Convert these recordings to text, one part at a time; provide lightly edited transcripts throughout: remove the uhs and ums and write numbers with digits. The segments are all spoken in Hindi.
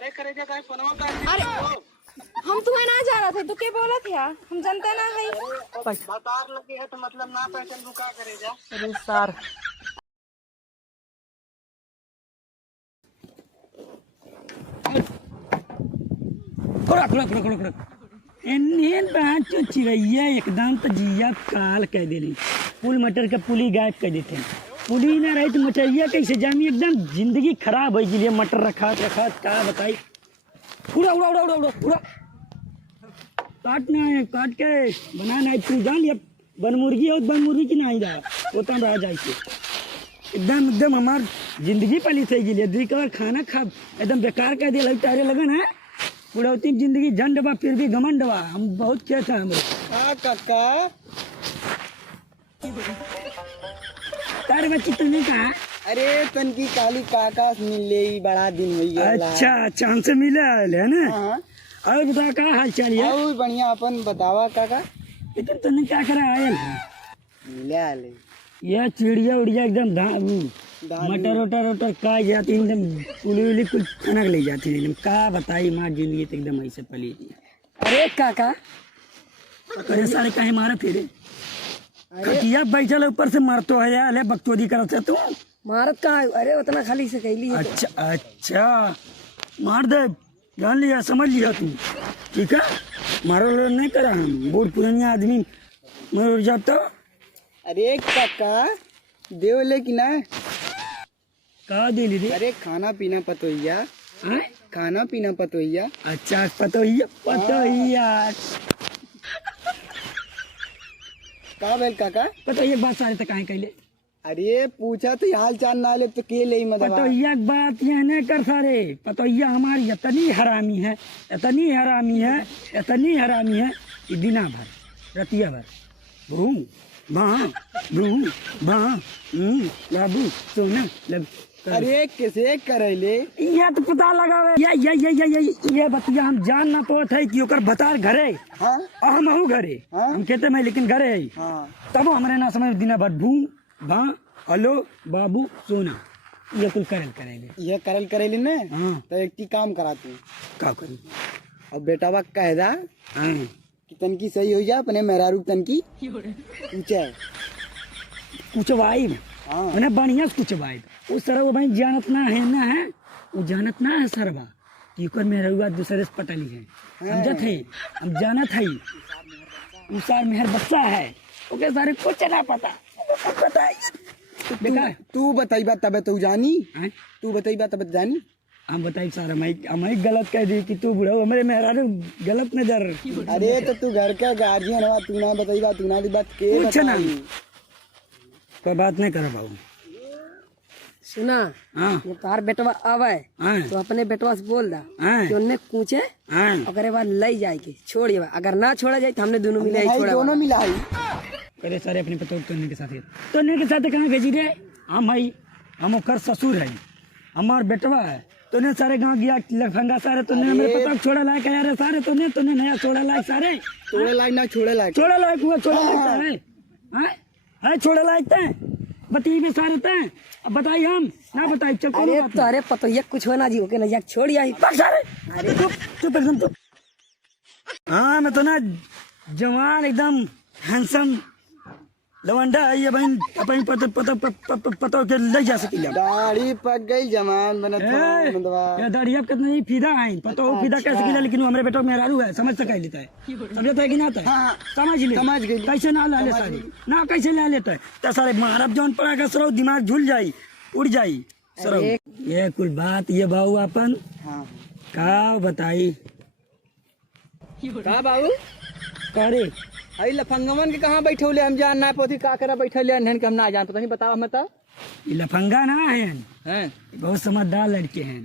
अरे हम तुम्हें ना जा रहा थे तो क्या बोला था, हम जनता ना है। बतार लगे है तो मतलब ना पहचान रुका करे जा। अरे सर चिड़ैया एकदम तो जिया काल कह देली। पुल मटर के पुली गायब कर देते हैं। पुली ना रही तो मटरिया कैसे जामी, एकदम जिंदगी खराब हो गई। मटर रखा क्या बताई, पूरा उड़ा उड़ा उड़ा उड़ा पूरा काटना है, काट के बनाना है। तू जान लिया बन मुर्गी और बन मुर्गी की नहीं रहा होता रह जाए एकदम एकदम हमार जिंदगी पली सही गई। दुई कबार खाना खा एकदम बेकार कह दिया तारे लगन है। पूरा उतनी जिंदगी झंड बा फिर भी घमंड बा। हम बहुत खेत है हमरे काका तारे बच्ची तुमने कहा। अरे तन की काली काका मिले ही बड़ा दिन हुई है। अच्छा हमसे मिले आए है ना। और बता क्या हाल चाल है। बहुत बढ़िया, अपन बतावा काका। लेकिन तुमने क्या करा आयल मिले आले यह चिड़िया उड़िया एकदम मटर वटर का जाती एकदम पुली उली कुछ खनक ले जाती एकदम। का बताई माँ जिंदगी तो एकदम ऐसे पली। अरे काका अरे सारे कहे मारा फिर कटिया बैठल ऊपर से मरतो है यार बकचोदी करत है तू। मारत का अरे उतना खाली से कैली है। अच्छा मार दे, जान लिया समझ लिया तू, ठीक है। मारो लो नहीं करा, हम बूढ़ पुरानी आदमी मर जाता। अरे काका देव ले कि ना का दे ली। अरे खाना पीना पतोहिया, खाना पीना पतोहिया। अच्छा पतोहिया का बेल काका पतोहिया बात सारे तक कहीं कैले। अरे पूछा तो हाल चाल ना ले तो के ले मतलब। पतोहिया की बात यह नहीं कर सारे। पतोहिया हमारी इतनी हरामी है, इतनी हरामी है, इतनी हरामी है कि दिना भर रतिया भर भू बाबू सोना लग। अरे कैसे करेले यह तो पता लगा ये बतिया हम जान ना तो थे कि ओकर बतार घरे। हाँ? और हम आहू घरे। हम कहते मैं लेकिन घरे है। तब हमारे ना समझ दिना भर भू भा हेलो बाबू सोना ये कुल करल करेले ने। तो एक टी काम कराते का करी। अब बेटा बा कह दा कि तनकी सही हो जा अपने मेहरारू तनकी कुछ वाइब उन्हें बढ़िया से कुछ वाइब उस तरह वो भाई जानत ना है वो जानत ना है सरवा कि ओकर मेहरुआ दूसरे से पटली है। समझत है हम जानत है उस सार मेहर बच्चा है ओके सारे कुछ ना पता है। तू बताई बात तब तू जानी, तू बताई बात तब जानी। हम बताई सारा मैं गलत कह दी कि तू बुढ़ा हमारे मेहरारू गलत नजर। अरे तो तू घर का गार्जियन है, तू ना बताई बात, तू ना दी बात के कुछ ना कोई बात नहीं कर बाबू। सुना जब तार बेटवा आवे तो अपने बेटवा से बोल दा कि उन्हें पूछे अगर बाद ले जाए के छोड़िए। अगर ना छोड़ा जाए तो हमने दोनों मिला ही छोड़ा। दोनों मिला ही अरे सारे अपने पतो के साथ कहाँ भेजी रे। हम ओकर ससुर है, हमार बेटवा है। तूने सारे गांव गया लफंगा सारे तूने मेरे पता छोड़ा लायक है यार सारे तूने नया छोड़ा लायक सारे छोड़े लायक ना छोड़े लायक हुआ छोड़ा लायक है छोड़ा लायक है बती में सारे थे। अब बताइए हम ना बताइए चल। अरे तारे पतो ये कुछ होना जी ओके ना छोड़ आई सारे। अरे चुप एकदम चुप। हाँ मैं तो ना जवान एकदम हैंडसम लवंडा है ये बहन अपनी पतो के ले जा सकी। दाढ़ी पक गई जमान ये दाढ़ी अब कितना ही फीदा है पतो फीदा कैसे किला। लेकिन हमारे बेटो मेहरारू है समझ सका लेता है समझता है कि ना आता है। समझ गई कैसे ना ले सारे ना कैसे ले लेता है तो सारे महाराज जौन पड़ा का सरो दिमाग झूल जाई उड़ जाई सरो। ये कुल बात ये बाबू अपन का बताई का बाबू करे आई लफंगमन के कहाँ बैठौले हम जान ना पोथी का करा बैठौले अनहन के हम ना जान पता नहीं बताओ हमें तो। ये लफंगा ना है बहुत समझदार लड़के हैं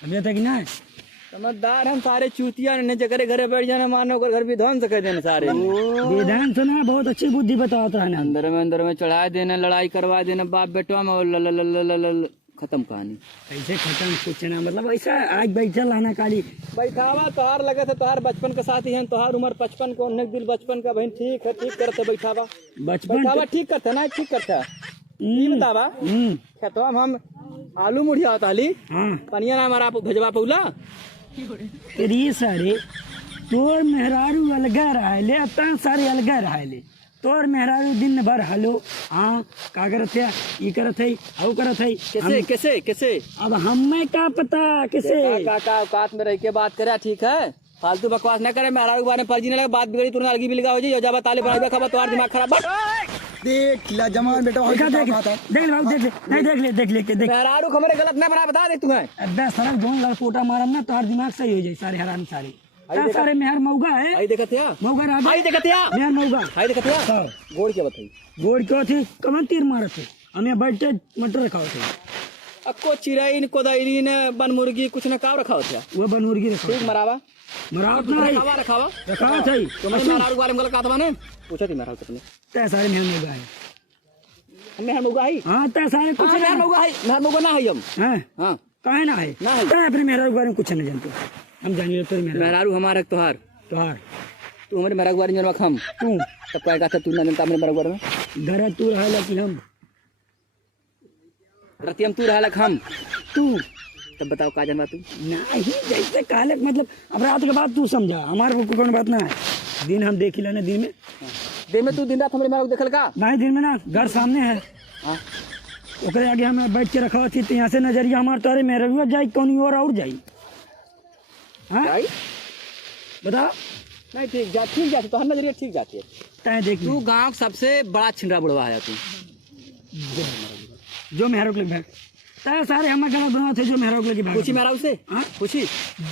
समझे थे कि ना। समझदार हम सारे चूतिया ने जगह घरे बैठ जाना मानो घर भी ध्वंस कर देने सारे। विधान सुना बहुत अच्छी बुद्धि बताता है ना। अंदर में चढ़ा देना लड़ाई करवा देना बाप बेटवा में खत्म कहानी। कैसे खत्म कुछ ना मतलब ऐसा आज बैठा लाना काली बैठावा तोहार लगे थे तोहार बचपन के साथी हैं तोहार उम्र 55 को उन्हें दिल बचपन का बहन ठीक है ठीक करते बैठावा बचपन ठीक करते ना ठीक करता बतावा खेतवा हम आलू मुढ़िया होता ली हाँ पनिया ना हमारा भेजवा पौला तेरी सारे तोर मेहरारू अलगा रहा ले ता सारे अलगा रहा ले तोर मेहरारू दिन भर हलो हाँ का करत है ई करत है औ करत है कैसे कैसे कैसे अब हमें का पता कैसे काका औकात में रह के बात करे ठीक है फालतू बकवास न करे मेहरारू के बारे में फर्जी न लगे बात बिगड़ी तुरंत अलगी बिलगा हो जाए जब ताले बना खबर तुम्हारा दिमाग खराब देख ला जमान बेटा देख ले बाबू देख ले नहीं देख ले देख मेहरारू खबरें गलत न बना बता दे तुम्हें अबे सड़क जोन लड़कोटा मारम ना तोहार दिमाग सही हो जाए सारे हराम सारे ता सारे मेहर मौगा है आई देखत या मौगा रहा आई देखत या मेहर मौगा आई देखत या हाँ। गोड़ क्या बताई गोड़ क्यों थी कमन तीर मारत थे हमें बैठे मटर रखा थे अक्को चिराइन कोदाइरीन बन मुर्गी कुछ न काव रखा होता वो बनूरगी रखा ठीक मरावा मरावत ना रखावा रखावा रखा था तुम्हें मेहरारू के बारे में गलत कहा था मैंने पूछा थी मेहरारू से तय सारे मेहर मौगा है मेहर मौगा है हाँ तय सारे कुछ मेहर मौगा है मेहर मौगा ना है हम है हाँ कहे ना है ना है। तय अपने मेहरारू के बारे में कुछ नहीं जानते हम जानिए तो मेहरारू मेहरारू हमारा तोहार तोहार तू हमारे मेहरारू के बारे में जानवा हम तू तब क्या कहता तू ना जानता अपने मेहरारू के बारे में घर तू रहा कि हम रतियम तू रहा हम तू तब बताओ का जानवा तू नहीं जैसे काले मतलब अब रात के बाद तू समझा हमारे को कौन बात ना है दिन हम देख लेने दिन में दिन में तू दिन रात हमारे मेहरारू देखल का नहीं दिन में ना घर सामने है हाँ ओकरे आगे हमें बैठ के रखा थी तो यहाँ से नजरिया हमारे तोरे में रहुआ जाई कौन और जाई हाँ भाई बता नहीं ठीक जाती तो हर नजरिया ठीक जाती है तय देख तू गांव का सबसे बड़ा छिंडरा बुढ़वा है तू जो मेहरों के भाग तय सारे हमें गलत बना थे जो मेहरों के भाग पूछी मेहरारू से हाँ? पूछी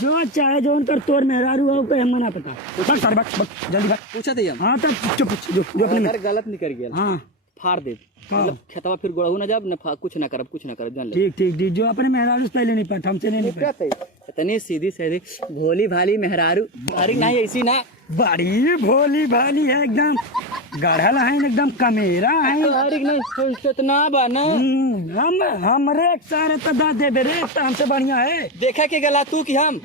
जो चाहे जो उनकर तोर मेहरारू हो को हमें ना पता भाग सारे भाग जल्दी भाग पूछा थे हम हाँ तो चुप जो अपने अगर गलत नहीं कर गया हाँ फाड़ दे हाँ। मतलब खेतवा फिर गोड़हू ना जब न कुछ ना करब जान ले ठीक ठीक ठीक जो अपने मेहरारू से पहले नहीं पता हमसे नहीं पता इतनी सीधी सीधी भोली भाली मेहरारू भारी नहीं ऐसी ना बड़ी भोली भाली है एकदम गढ़ल है एकदम कमेरा है भारी नहीं इतना बना हम हमरे सारे तदा देबे रे तो हमसे बढ़िया है देखा के गला तू कि हम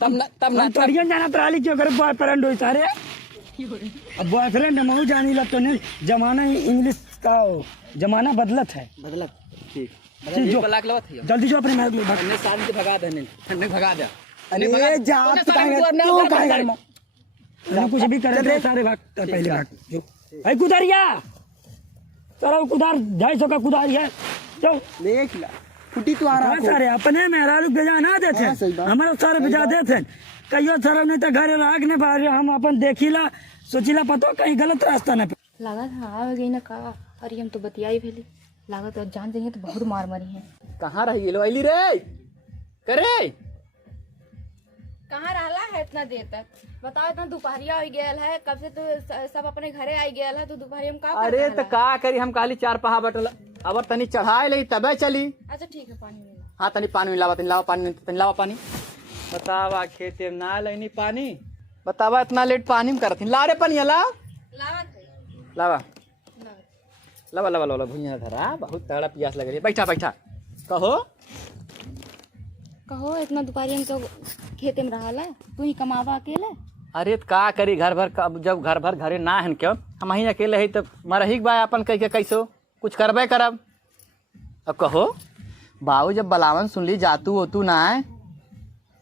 तब ना तोरियन जाना तराली क्यों करे बॉयफ्रेंड हो सारे अब बॉयफ्रेंड हम जानी ला तो नहीं जमाना ही इंग्लिश का जमाना बदलत है मतलब ठीक ठीक, जो लाख लवा थी जल्दी जो अपने मार्ग में भाग हमने साल से भगा दे नहीं भगा दे अरे जा तू काहे नहीं कुछ भी करे तो सारे भाग पहले भाग जो भाई कुदारिया सारा कुदार 250 का कुदारी है जो देख ला फुटी तू आ रहा हाँ, सारे अपने मेहरारू भेजा ना देते हाँ, सही बात। हमारे सारे भेजा देते कहियो सारा नहीं तो घरे राग ने बाहर हम अपन देखिला सोचिला पतो कहीं गलत रास्ता न लागत हाँ आ गई ना का अरे हम तो बतियाई भेली लागत और जान जाइए तो बहुत मार मरी है कहाँ रही गेलो अली रे करे कहाँ रहला है इतना देर तक बताओ इतना दोपहरिया हो गया है कब से तो सब अपने घरे आई गया है तो दोपहरिया में का अरे तो का करी हम कहली 4 पहा बटल अब तनी चढ़ाए लगी तबे चली अच्छा ठीक है पानी में हाँ तनी पानी मिलावा तनी लावा पानी बतावा खेते में ना लेनी पानी बतावा इतना लेट पानी में करती ला रे पानी ला लावा लावा लावा लावा भुइया धरा बहुत तगड़ा प्यास लग रही है बैठा बैठा कहो इतना दोपहरिया में तो खेते में रहा है तू ही कमावा अकेले अरे तो का करी घर भर जब घर भर घरे ना है क्यों हम ही अकेले है तो मरही बा अपन कह के कैसो कुछ करबे करब अब कहो बाबू जब बलावन सुन ली जातू होतू ना है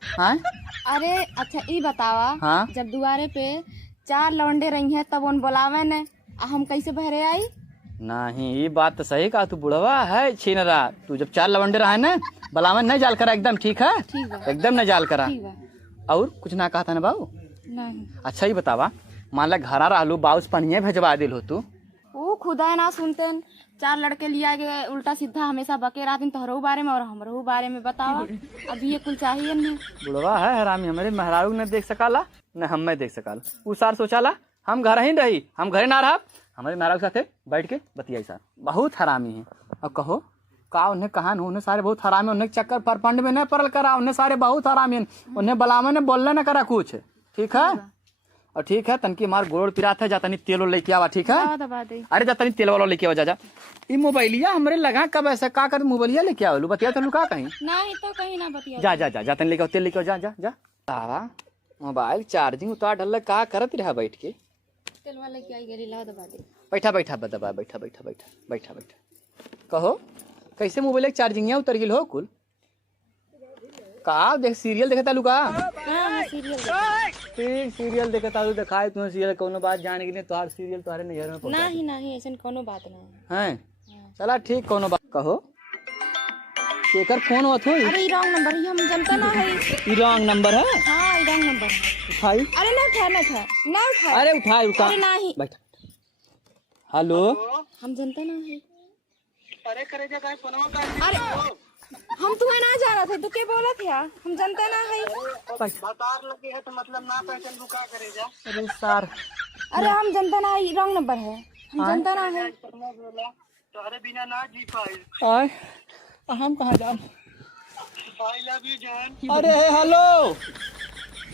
हाँ? अरे अच्छा ये बतावा हाँ? जब दुआरे पे 4 लौंडे रही हैं तब उन बुलावे ने हम कैसे बहरे आई नहीं ये बात तो सही कहा तू बुढ़वा है छीनरा तू जब 4 लवंडे रहा है ना बलावन नहीं जाल करा एकदम ठीक है ठीक बा एकदम नहीं जाल करा ठीक बा और कुछ ना कहा था ना बाबू नहीं अच्छा ही बतावा मान ला घरा रहलू बाउस पनिया भेजवा दिल हो तू वो खुदा ना सुनते 4 लड़के लिया गए उल्टा सीधा हमेशा बके रहते तोहरो बारे में और हमरो बारे में बतावा अभी ये कुल चाहिए नहीं बुढ़वा है हरामी हमारे मेहरारू ने देख सकाला न हम देख सकाल उ सार सोचाला हम घर ही रही हम घरे ना रहा हमारे मेहरारू के साथे बैठ के बतियाई सार बहुत हरामी है अब कहो का उन्हें कहा उन्हें सारे बहुत हरामी उन्हें चक्कर पर पंड में नहीं पड़ल करा उन्हें सारे बहुत हरामी उन्हें बलावे ने बोलने न करा कुछ ठीक है और ठीक है तनकी मार गोड़ पिरात है जातनी तेल लेके आवा ठीक है अरे जातनी तेल वाला लेके आवा जा ये मोबाइलिया हमरे लगा कब ऐसा का कर मोबाइलिया लेके आवलू बतिया तो का कहीं नहीं तो कहीं ना बतिया जा जा जा जातनी लेके तेल लेके जा जा जा तावा मोबाइल चार्जिंग उतार डल का करत रहा बैठ के तेल वाले की आई गली ला दबा दे बैठा बैठा दबा बैठा बैठा बैठा बैठा बैठा कहो कैसे मोबाइल चार्जिंग उतर गिल हो कुल का देख सीरियल देखता लू का ठीक सीरियल देखता लू दिखाए तुम्हें सीरियल कोनो बात जाने के लिए तोहार सीरियल तुम्हारे नजर में पहुंचा नहीं नहीं ऐसा कोनो बात नहीं हैं चला ठीक कोनो बात कहो केकर फोन होत हो अरे ये रॉन्ग नंबर ही हम जनता ना है। ई रॉन्ग नंबर है हाँ ये रॉन्ग नंबर है। उठाई अरे ना उठा ना उठा अरे उठाई उठा अरे नहीं बैठ हेलो हम जनता ना है। अरे हम तुम्हें ना जाना था तू क्या बोला था हम जनता ना है। अरे सर अरे हम जनता ना है रॉन्ग नंबर है हम जनता ना है। आए हम कहाँ जाम अरे हेलो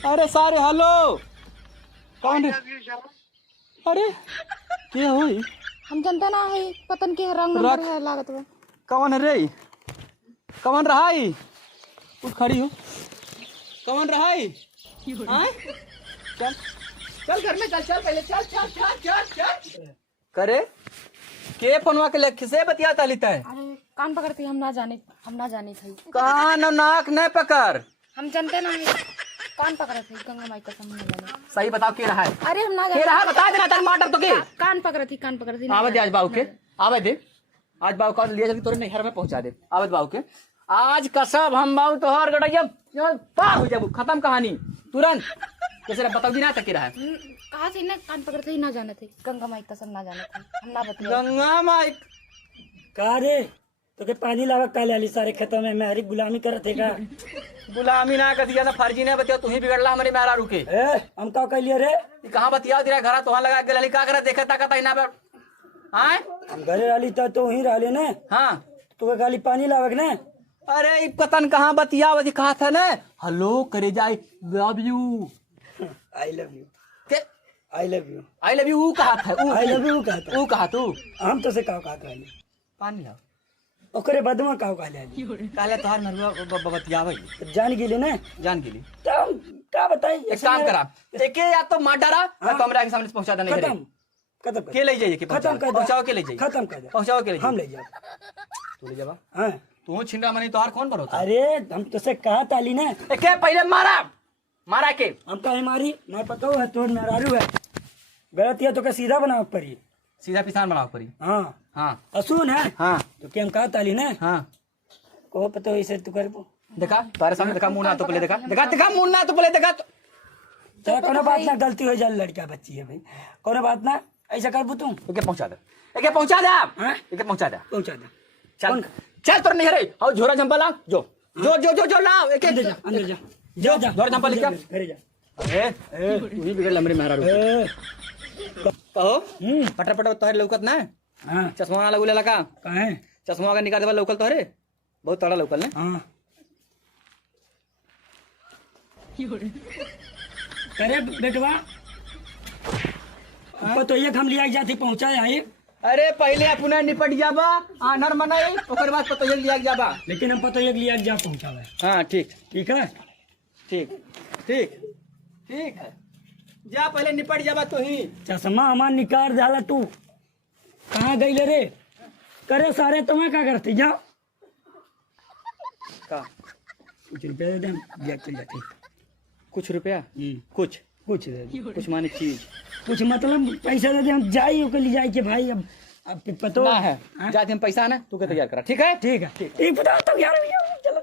अरे सारे हेलो कौन अरे क्या हुई हम जनता ना है पतन के रॉन्ग नंबर है लागत है। कौन है रे कौन रहाई उठ खड़ी हो कौन रहाई चल चल घर में चल चल पहले चल चल चल चल चल करे के फोनवा के लेख से बतिया तालिता है अरे कान पकड़ती हम ना जाने थे कान और नाक न पकड़ हम जानते ना है कान पकड़े थे गंगा माई कसम नहीं जाने। सही बताओ के रहा है अरे हम ना के रहा बता देना तक माटर तो के कान पकड़े थी आवे दे आज बाबू के आवे दे आज बाबू का लिए जल्दी तोरे नहर में पहुंचा दे आवे बाबू के आज कसब हम बाबू तो हर गड़ैया पार हो जाबू खत्म कहानी तुरंत कैसे बताओ ना तक के रहा है कहा से ना कान पकड़ते ही ना जाने थे गंगा माई कसम ना जाने थे हम ना बतिया गंगा माई का रे तो के पानी लावा काले वाली सारे खत्म है मैं हरी गुलामी करत है का गुलामी ना कर दिया ना फर्जी ने बतिया तू ही बिगड़ला हमारे मेरा रुके ए हम का कहलिए रे कहां बतिया तेरा घर तो लगा के लली का करे देखा ताकत ना हां हम घरे वाली तो ही रहले ना हां तो के खाली पानी लावक ना अरे ई पतन कहां बतिया वही कहा था ना हेलो करे जाए love you I love you के आई लव यू कहा था आई लव यू कहता ऊ कहा तू हम तो से का कहले पानी लाओ ओकरे बदमा का कहले काले तोहार नरवा बतिया भाई जान गेले ना जान गेली तब का बताई एक काम करा एके या तो मार डरा या कमरा के सामने से पहुंचा देना खत्म खत्म के ले जाइए के खत्म कर पहुंचाओ के ले जाइए खत्म कर पहुंचाओ के ले हम ले जाओ तू ले जाबा हां तू छिंडा मनी तोहार कौन भरोसा अरे हम तो से कहा ताली ना एके पहले मारा के हम तो हमारी मैं पता है तोड़ मेहरारू है गलत है तो का सीधा बनाव पड़ी सीधा पिसान बनाओ परी हाँ हाँ असून है हाँ तो क्या हम कहा ताली ना हाँ को पता है इसे तू कर देखा तुम्हारे सामने देखा मुंह ना तो पहले देखा मुंह ना तो पहले देखा चलो कोनो बात ना गलती हो जाए लड़का बच्ची है भाई कोनो बात ना ऐसा कर तू एके पहुंचा दे एके पहुंचा दे आप हाँ? एके पहुंचा दे पहुंचा दे चल चल तोर नहीं रे और झोरा झंपा ला जो जो जो जो जो लाओ एके अंदर जा अंदर जा जा जा झोरा झंपा लेके घरे जा अरे तू ही बिगड़ लमरे महाराज ए, कहो पटर पटर तोहरे लौकत ना हाँ चश्मा वाला गुले लगा कहे चश्मा अगर निकाल देबा लौकल तोहरे बहुत तड़ा लौकल ने हाँ करे बेटवा तो ये हम लिया जाती पहुंचाए आए अरे पहले अपना निपट जाबा आनर मनाई ओकर बाद पतो ये लिया जाबा लेकिन हम पता ये लिया जा पहुंचावे हां ठीक ठीक है ठीक ठीक ठीक है जा पहले निपट जाबा तू ही चश्मा हमार निकाल डाला तू कहाँ गई रे करे सारे तुम्हें क्या करती जा का कुछ रुपया दे दे हम चल जाते कुछ रुपया कुछ कुछ दे दे कुछ माने चीज कुछ मतलब पैसा दे दे हम जाई ओके ले जाई के भाई अब पतो ना है जाते हम पैसा ना तू के तैयार करा ठीक है ठीक है ठीक बता तो यार चलो